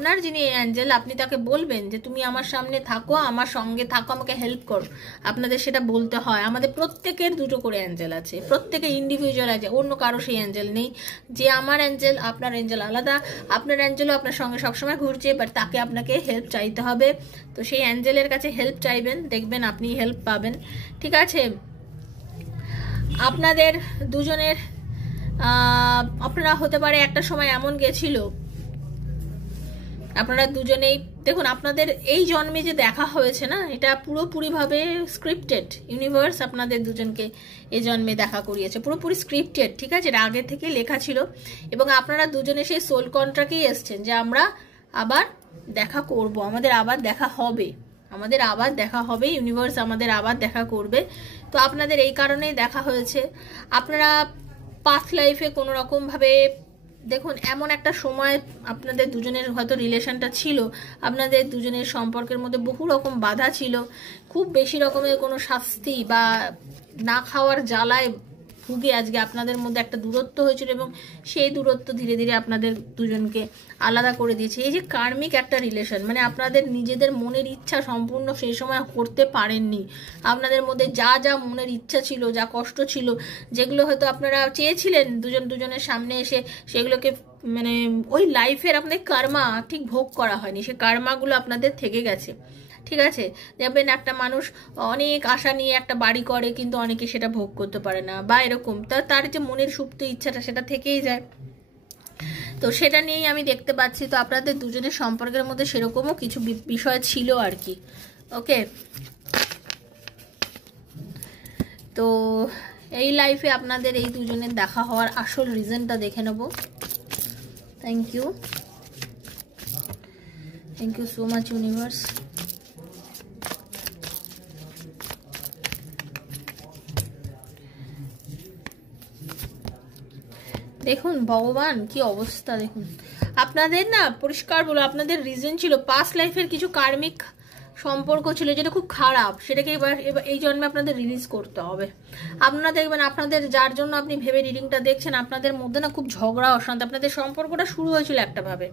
আপনার যিনি অ্যাঞ্জেল, আপনি তাকে বলবেন যে তুমি আমার সামনে থাকো, আমার সঙ্গে থাকো, আমাকে হেল্প করো। আপনাদের সেটা বলতে হয়। আমাদের প্রত্যেকের দুটো করে অ্যাঞ্জেল আছে, প্রত্যেকে ইন্ডিভিজুয়াল আছে, অন্য কারো সেই অ্যাঞ্জেল নেই যে আমার অ্যাঞ্জেল। আপনার অ্যাঞ্জেল আলাদা, আপনার অ্যাঞ্জেলও আপনার সঙ্গে সবসময় ঘুরছে, বাট তাকে আপনাকে হেল্প চাইতে হবে। তো সেই অ্যাঞ্জেলের কাছে হেল্প চাইবেন, দেখবেন আপনি হেল্প পাবেন। ঠিক আছে? আপনাদের দুজনের আপনারা হতে পারে একটা সময় এমন গেছিল, আপনারা দুজনেই দেখুন, আপনাদের এই জন্মে যে দেখা হয়েছে না, এটা পুরোপুরিভাবে স্ক্রিপ্টেড। ইউনিভার্স আপনাদের দুজনকে এই জন্মে দেখা করিয়েছে, পুরোপুরি স্ক্রিপ্টেড। ঠিক আছে? এটা আগে থেকে লেখা ছিল, এবং আপনারা দুজনে সেই সোল কন্ট্রাক্টেই এসছেন যে আমরা আবার দেখা করব, আমাদের আবার দেখা হবে, আমাদের আবার দেখা হবে, ইউনিভার্স আমাদের আবার দেখা করবে। তো আপনাদের এই কারণেই দেখা হয়েছে। আপনারা পাস্ট লাইফে কোনো রকমভাবে দেখুন, এমন একটা সময় আপনাদের দুজনের হয়তো রিলেশনটা ছিল, আপনাদের দুজনের সম্পর্কের মধ্যে বহু রকম বাধা ছিল, খুব বেশি রকমের কোনো শাস্তি বা না খাওয়ার জ্বালায় ভুগে আজকে আপনাদের মধ্যে একটা দূরত্ব হয়েছিল, এবং সেই দূরত্ব ধীরে ধীরে আপনাদের দুজনকে আলাদা করে দিয়েছে। এই যে কার্মিক একটা রিলেশন, মানে আপনাদের নিজেদের মনের ইচ্ছা সম্পূর্ণ সেই সময় করতে পারেননি। আপনাদের মধ্যে যা যা মনের ইচ্ছা ছিল, যা কষ্ট ছিল, যেগুলো হয়তো আপনারা চেয়েছিলেন দুজন দুজনের সামনে এসে, সেগুলোকে মানে ওই লাইফের আপনাদের কার্মা ঠিক ভোগ করা হয়নি, সে কার্মাগুলো আপনাদের থেকে গেছে। ঠিক আছে? দেখবেন একটা মানুষ অনেক আশা নিয়ে একটা বাড়ি করে, কিন্তু অনেকে সেটা ভোগ করতে পারে না, বা এরকম তার যে মনের সুপ্ত ইচ্ছাটা সেটা থেকেই যায়। তো সেটা নিয়েই আমি দেখতে পাচ্ছি। তো আপনাদের দুজনের সম্পর্কের মধ্যে সেরকমও কিছু বিষয় ছিল আর কি। ওকে, তো এই লাইফে আপনাদের এই দুজনের দেখা হওয়ার আসল রিজনটা দেখে নেব। Thank you, thank you so much universe. দেখুন ভগবান, কি অবস্থা দেখুন আপনাদের। না পরিষ্কার বলো, আপনাদের রিজন ছিল পাস্ট লাইফের কিছু কার্মিক সম্পর্ক ছিল যেটা খুব খারাপ, সেটাকে এবার এই জন্মে আপনাদের রিলিজ করতে হবে। আপনারা দেখবেন আপনাদের যার জন্য আপনি ভেবে রিডিংটা দেখছেন, আপনাদের মধ্যে না খুব ঝগড়া অশান্তি, আপনাদের সম্পর্কটা শুরু হয়েছিল একটা ভাবে,